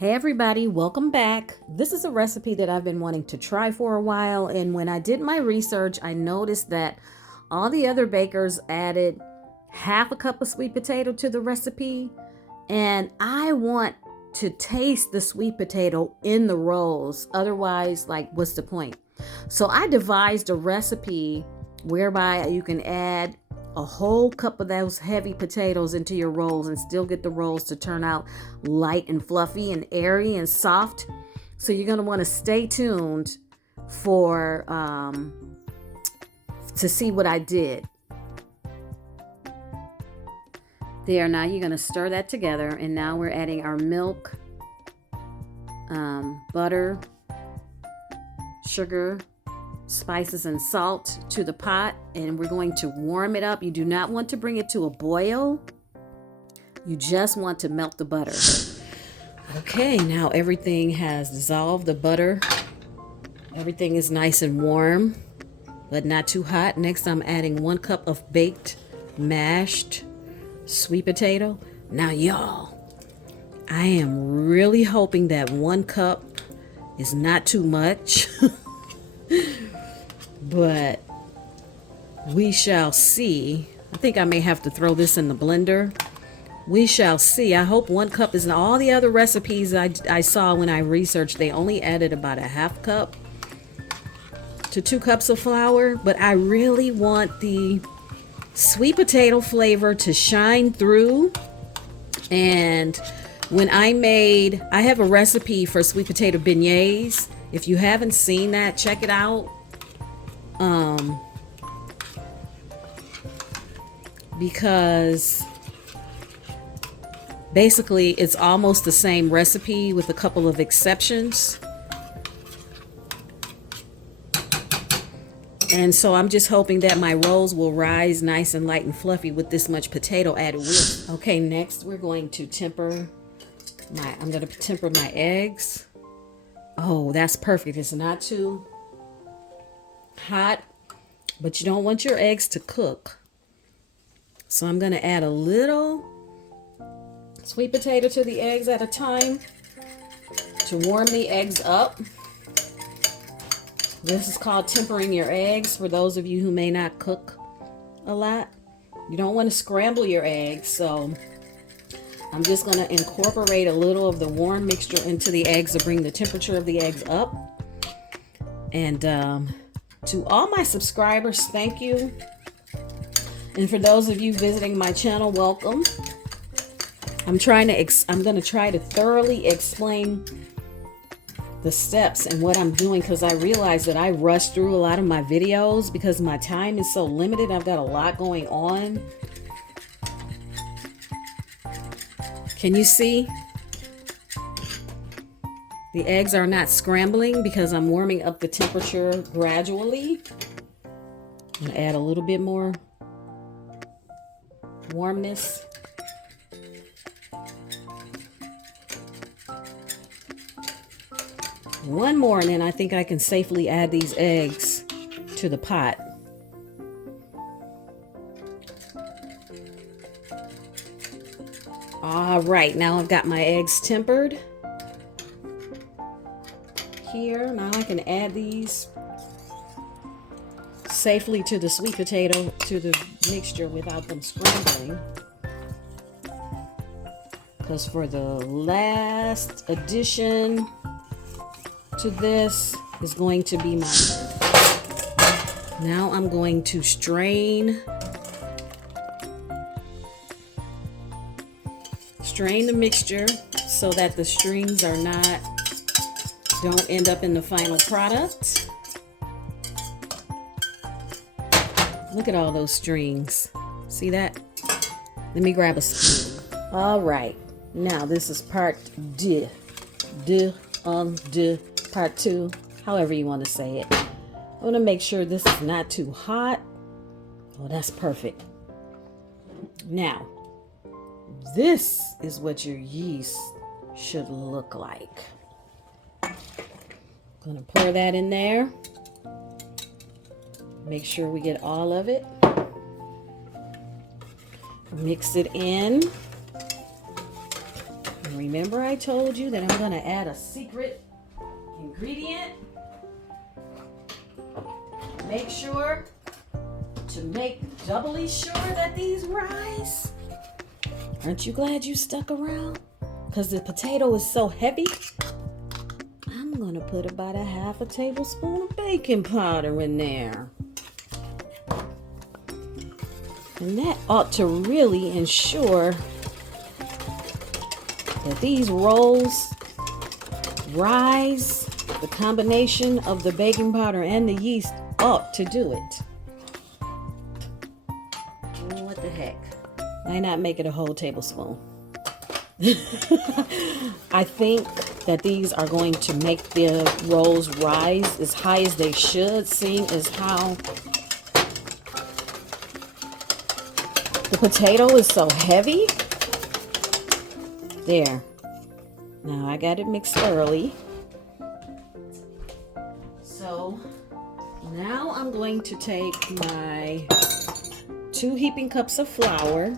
Hey everybody, welcome back. This is a recipe that I've been wanting to try for a while, and when I did my research, I noticed that all the other bakers added half a cup of sweet potato to the recipe, and I want to taste the sweet potato in the rolls. Otherwise, like, what's the point? So I devised a recipe whereby you can add a whole cup of those heavy potatoes into your rolls and still get the rolls to turn out light and fluffy and airy and soft. So you're going to want to stay tuned for to see what I did. There, now you're going to stir that together, and now we're adding our milk, butter, sugar, spices, and salt to the pot, and we're going to warm it up. You do not want to bring it to a boil. You just want to melt the butter. Okay, now everything has dissolved. The butter, everything is nice and warm, but not too hot. Next, I'm adding 1 cup of baked mashed sweet potato. Now, y'all, I am really hoping that 1 cup is not too much. But we shall see. I think I may have to throw this in the blender. We shall see. I hope 1 cup is. All the other recipes I saw when I researched, they only added about a half cup to 2 cups of flour. But I really want the sweet potato flavor to shine through. And when I have a recipe for sweet potato beignets. If you haven't seen that, check it out. Because basically it's almost the same recipe with a couple of exceptions. And so I'm just hoping that my rolls will rise nice and light and fluffy with this much potato added with. Okay, next we're going to temper my eggs. Oh, that's perfect. It's not too hot, but you don't want your eggs to cook. So I'm going to add a little sweet potato to the eggs at a time to warm the eggs up. This is called tempering your eggs for those of you who may not cook a lot. You don't want to scramble your eggs, so I'm just going to incorporate a little of the warm mixture into the eggs to bring the temperature of the eggs up. And to all my subscribers, thank you. And for those of you visiting my channel, welcome. I'm going to try to thoroughly explain the steps and what I'm doing, because I realize that I rush through a lot of my videos because my time is so limited. I've got a lot going on. Can you see? The eggs are not scrambling because I'm warming up the temperature gradually. I'm going to add a little bit more warmness. One more, and then I think I can safely add these eggs to the pot. All right, now I've got my eggs tempered here. Now I can add these safely to the sweet potato, to the mixture without them scrambling. Because for the last addition to this is going to be now I'm going to strain the mixture so that the strings don't end up in the final product. Look at all those strings. See that? Let me grab a spoon. All right. Now this is part part 2, however you want to say it. I want to make sure this is not too hot. Oh, that's perfect. Now, this is what your yeast should look like. I'm going to pour that in there. Make sure we get all of it. Mix it in. And remember I told you that I'm going to add a secret ingredient? Make sure to make doubly sure that these rise. Aren't you glad you stuck around? Because the potato is so heavy. I'm going to put about a half a tablespoon of baking powder in there. And that ought to really ensure that these rolls rise. The combination of the baking powder and the yeast ought to do it. What the heck? Why not make it a whole tablespoon? I think that these are going to make the rolls rise as high as they should, seeing as how the potato is so heavy. There. Now I got it mixed thoroughly. So now I'm going to take my 2 heaping cups of flour.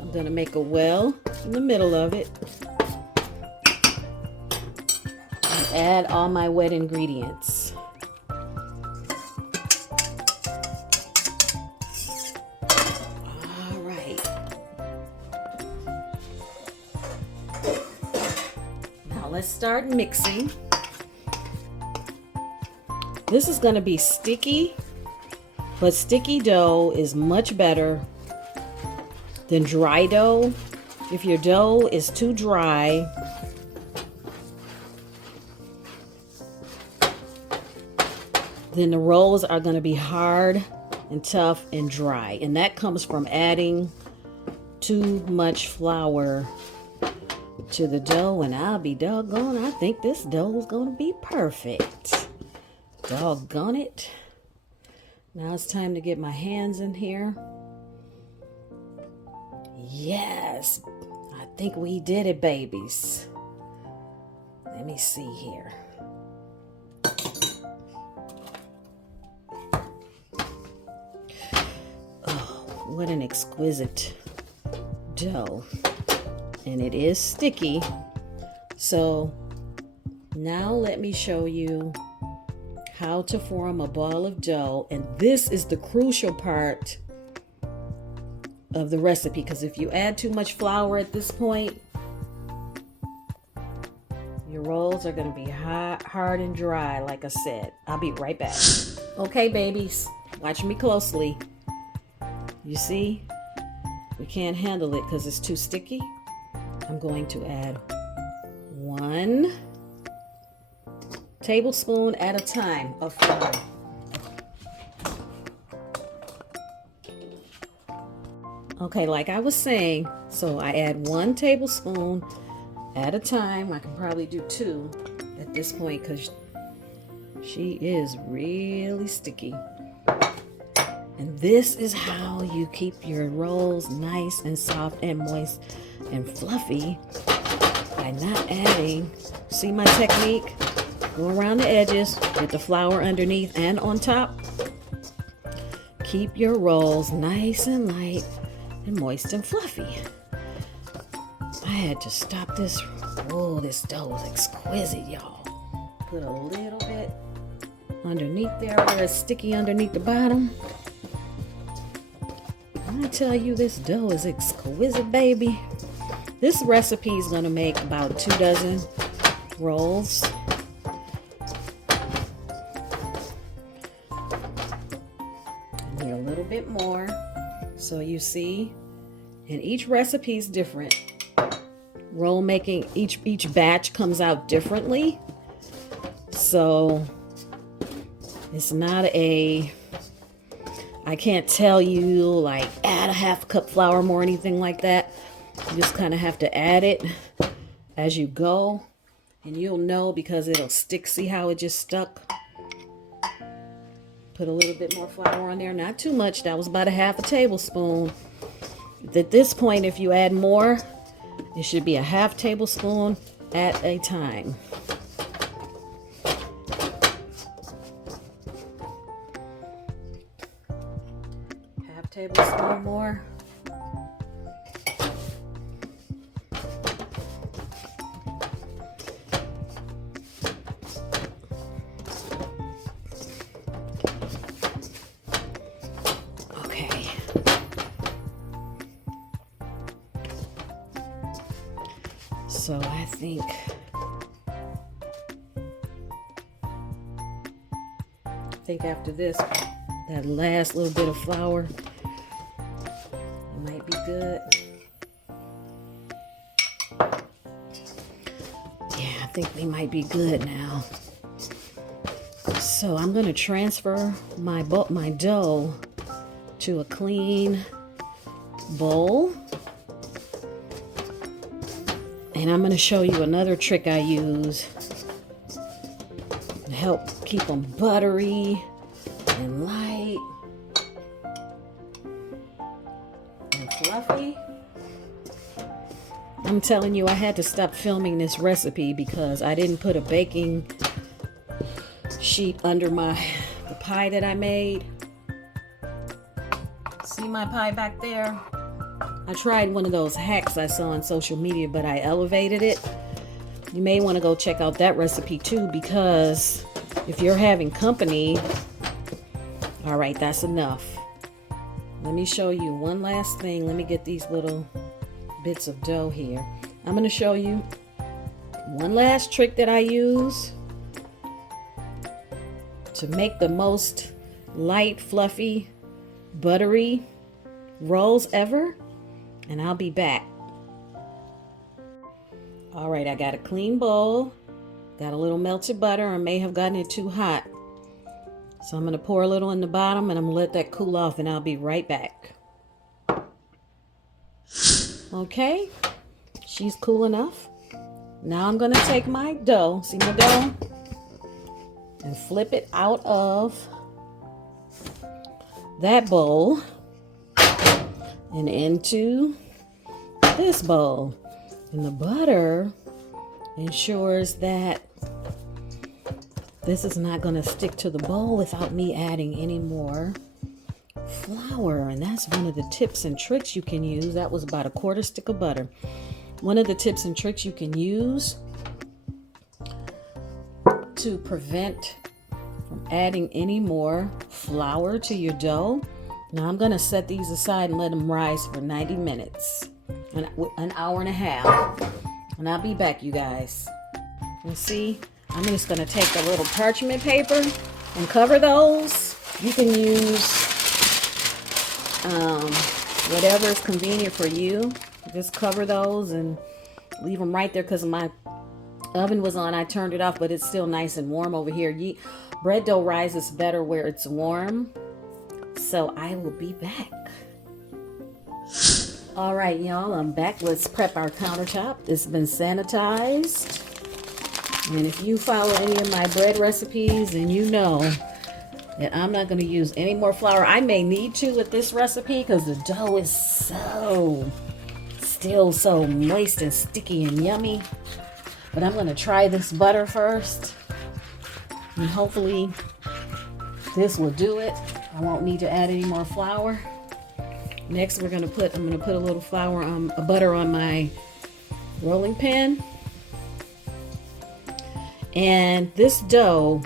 I'm going to make a well in the middle of it and add all my wet ingredients. All right. Now let's start mixing. This is going to be sticky, but sticky dough is much better than dry dough. If your dough is too dry, then the rolls are going to be hard and tough and dry. And that comes from adding too much flour to the dough. And I'll be doggone, I think this dough is going to be perfect. Doggone it. Now it's time to get my hands in here. Yes, I think we did it, babies. Let me see here. Oh, what an exquisite dough. And it is sticky. So now let me show you how to form a ball of dough. And this is the crucial part of the recipe, because if you add too much flour at this point, your rolls are going to be hard and dry, like I said. I'll be right back. Okay, babies, watch me closely. You see, we can't handle it because it's too sticky. I'm going to add 1 tablespoon at a time of flour. Okay, like I was saying, so I add 1 tablespoon at a time. I can probably do 2 at this point because she is really sticky. And this is how you keep your rolls nice and soft and moist and fluffy by not adding. See my technique? Go around the edges with the flour underneath and on top. Keep your rolls nice and light and moist and fluffy. I had to stop this. Oh, this dough is exquisite, y'all. Put a little bit underneath there where it's sticky underneath the bottom. I tell you, this dough is exquisite, baby. This recipe is going to make about 2 dozen rolls. I need a little bit more. So you see, and each recipe is different. Roll making, each batch comes out differently. So it's not I can't tell you like add a half cup flour more or anything like that. You just kind of have to add it as you go, and you'll know because it'll stick. See how it just stuck? Put a little bit more flour on there, not too much. That was about a half a tablespoon. At this point, if you add more, it should be a half tablespoon at a time. So I think after this, that last little bit of flour might be good. Yeah, I think we might be good now. So I'm going to transfer my dough to a clean bowl. And I'm going to show you another trick I use to help keep them buttery and light and fluffy. I'm telling you, I had to stop filming this recipe because I didn't put a baking sheet under the pie that I made. See my pie back there? I tried one of those hacks I saw on social media, but I elevated it. You may want to go check out that recipe too, because if you're having company, all right, that's enough. Let me show you one last thing. Let me get these little bits of dough here. I'm going to show you one last trick that I use to make the most light, fluffy, buttery rolls ever. And I'll be back. All right, I got a clean bowl. Got a little melted butter. I may have gotten it too hot. So I'm going to pour a little in the bottom and I'm going to let that cool off and I'll be right back. Okay, she's cool enough. Now I'm going to take my dough, see my dough, and flip it out of that bowl and into this bowl. And the butter ensures that this is not going to stick to the bowl without me adding any more flour. And that's one of the tips and tricks you can use. That was about a quarter stick of butter. One of the tips and tricks you can use to prevent from adding any more flour to your dough. Now I'm going to set these aside and let them rise for 90 minutes, an hour and a half. And I'll be back, you guys. And see, I'm just going to take the little parchment paper and cover those. You can use whatever is convenient for you. Just cover those and leave them right there, because my oven was on. I turned it off, but it's still nice and warm over here. Bread dough rises better where it's warm. So I will be back. All right, y'all, I'm back. Let's prep our countertop. It's been sanitized. And if you follow any of my bread recipes, then you know that I'm not going to use any more flour. I may need to with this recipe because the dough is still so moist and sticky and yummy. But I'm going to try this butter first. And hopefully this will do it. I won't need to add any more flour. Next, I'm going to put a little butter on my rolling pin. And this dough,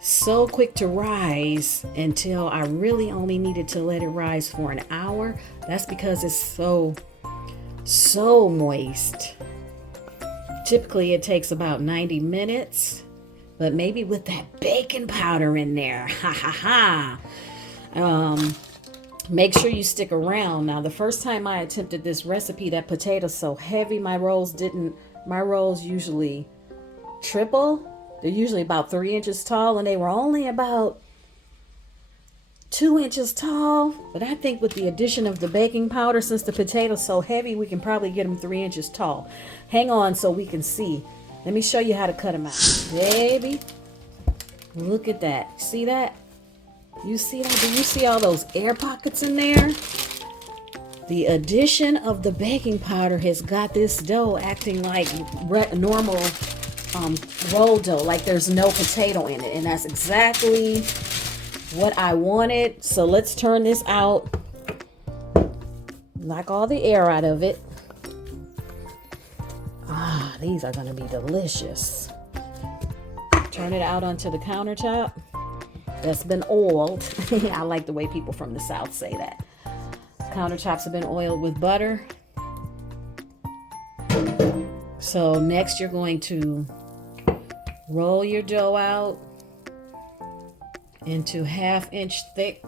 so quick to rise until I really only needed to let it rise for an hour. That's because it's so moist. Typically, it takes about 90 minutes, but maybe with that baking powder in there, make sure you stick around. Now, the first time I attempted this recipe, that potato's so heavy, my rolls usually triple. They're usually about 3 inches tall, and they were only about 2 inches tall. But I think with the addition of the baking powder, since the potato's so heavy, we can probably get them 3 inches tall. Hang on so we can see. Let me show you how to cut them out. Baby, look at that. See that? You see that? Do you see all those air pockets in there? The addition of the baking powder has got this dough acting like normal roll dough, like there's no potato in it. And that's exactly what I wanted. So let's turn this out, knock all the air out of it. These are going to be delicious. Turn it out onto the countertop that's been oiled. I like the way people from the South say that. Countertops have been oiled with butter. So next you're going to roll your dough out into 1/2 inch thick.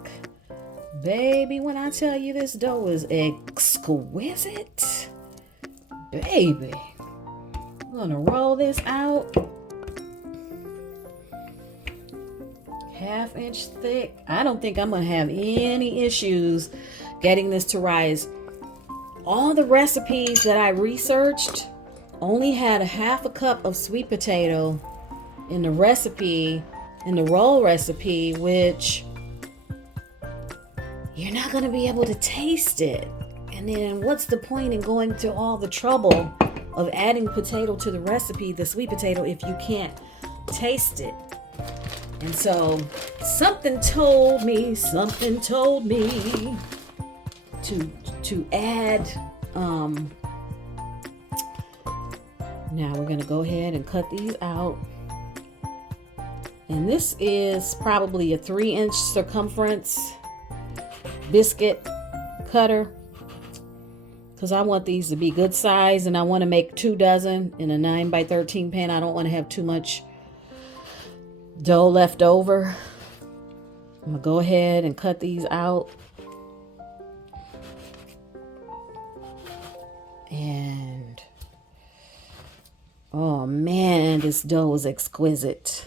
Baby, when I tell you this dough is exquisite, baby, I'm gonna roll this out 1/2 inch thick. I don't think I'm gonna have any issues getting this to rise. All the recipes that I researched only had 1/2 cup of sweet potato in the recipe, in the roll recipe, which you're not going to be able to taste it. And then what's the point in going to all the trouble of adding potato to the recipe, the sweet potato, if you can't taste it? And so something told me to add, now we're going to go ahead and cut these out. And this is probably a 3-inch circumference biscuit cutter, because I want these to be good size, and I want to make 2 dozen in a 9x13 pan. I don't want to have too much dough left over. I'm gonna go ahead and cut these out. And oh man, this dough is exquisite.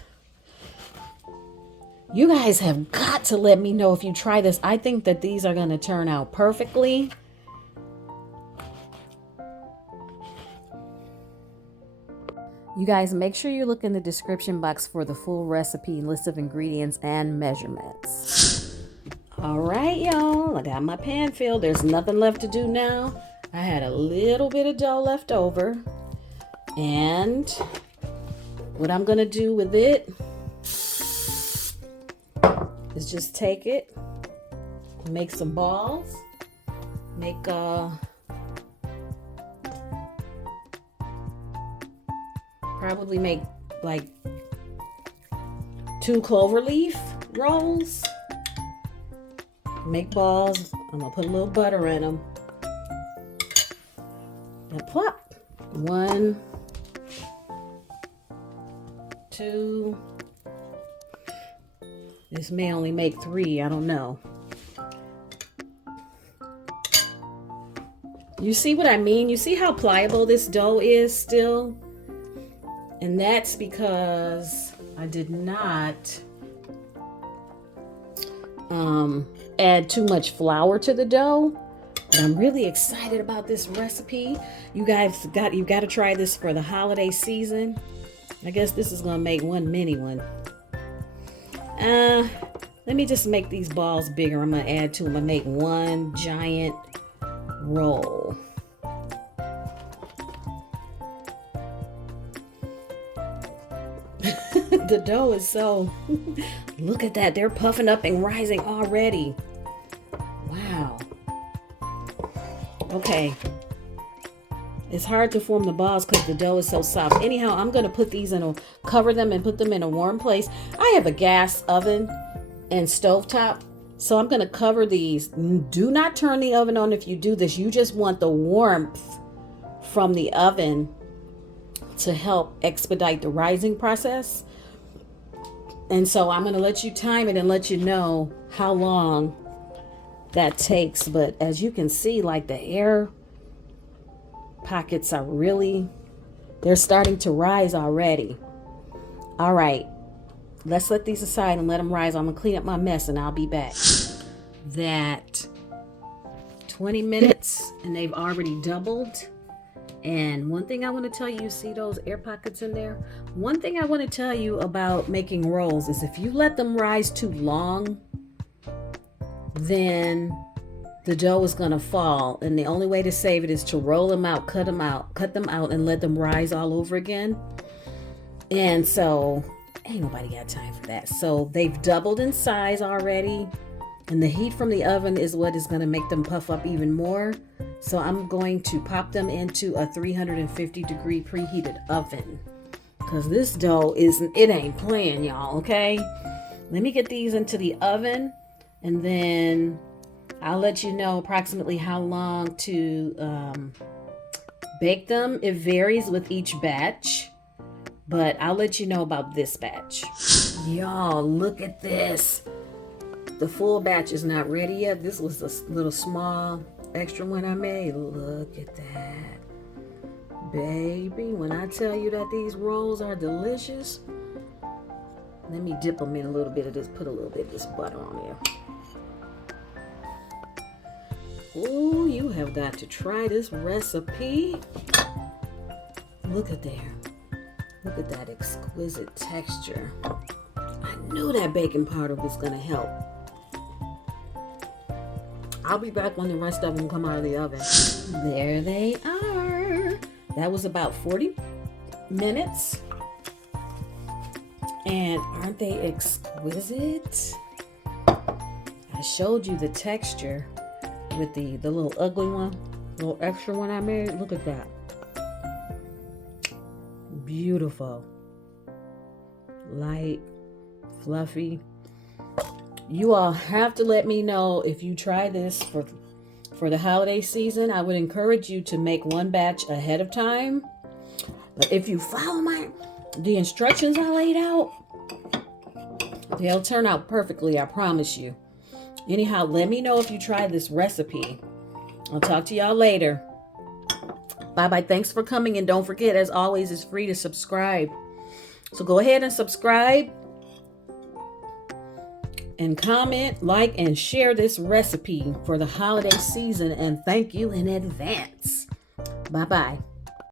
You guys have got to let me know if you try this. I think that these are going to turn out perfectly. You guys, make sure you look in the description box for the full recipe, list of ingredients, and measurements. All right, y'all. I got my pan filled. There's nothing left to do now. I had a little bit of dough left over. And what I'm going to do with it is just take it, make some balls, make probably make like 2 cloverleaf rolls. Make balls. I'm gonna put a little butter in them. And plop. 1, 2. This may only make 3, I don't know. You see what I mean? You see how pliable this dough is still? And that's because I did not add too much flour to the dough. But I'm really excited about this recipe. You guys got to try this for the holiday season. I guess this is gonna make one mini one. Let me just make these balls bigger. I'm gonna add to them. I'm gonna make 1 giant roll. The dough is so, look at that. They're puffing up and rising already. Wow. Okay. It's hard to form the balls because the dough is so soft. Anyhow, I'm going to put these cover them and put them in a warm place. I have a gas oven and stovetop, so I'm going to cover these. Do not turn the oven on if you do this. You just want the warmth from the oven to help expedite the rising process. And so I'm going to let you time it and let you know how long that takes. But as you can see, like the air pockets are really, they're starting to rise already. All right, let's let these aside and let them rise. I'm gonna clean up my mess and I'll be back. That 20 minutes and they've already doubled. And one thing I want to tell you, see those air pockets in there? One thing I want to tell you about making rolls is if you let them rise too long, then the dough is going to fall. And the only way to save it is to roll them out, cut them out, and let them rise all over again. And so ain't nobody got time for that. So they've doubled in size already. And the heat from the oven is what is going to make them puff up even more. So I'm going to pop them into a 350-degree preheated oven. Because this dough it ain't playing, y'all, okay? Let me get these into the oven. And then I'll let you know approximately how long to Bake them. It varies with each batch, but I'll let you know about this batch. Y'all, look at this. The full batch is not ready yet. This was a little small extra one I made. Look at that. Baby, when I tell you that these rolls are delicious, let me dip them in a little bit of this, put a little bit of this butter on there. Oh, you have got to try this recipe. Look at there. Look at that exquisite texture. I knew that baking powder was gonna help. I'll be back when the rest of them come out of the oven. There they are. That was about 40 minutes. And aren't they exquisite? I showed you the texture with the little ugly one, little extra one I made. Look at that. Beautiful. Light, fluffy. You all have to let me know if you try this for the holiday season. I would encourage you to make one batch ahead of time. But if you follow the instructions I laid out, they'll turn out perfectly, I promise you. Anyhow, let me know if you try this recipe. I'll talk to y'all later. Bye-bye. Thanks for coming, and don't forget, as always, it's free to subscribe. So go ahead and subscribe and comment, like, and share this recipe for the holiday season. And thank you in advance. Bye-bye.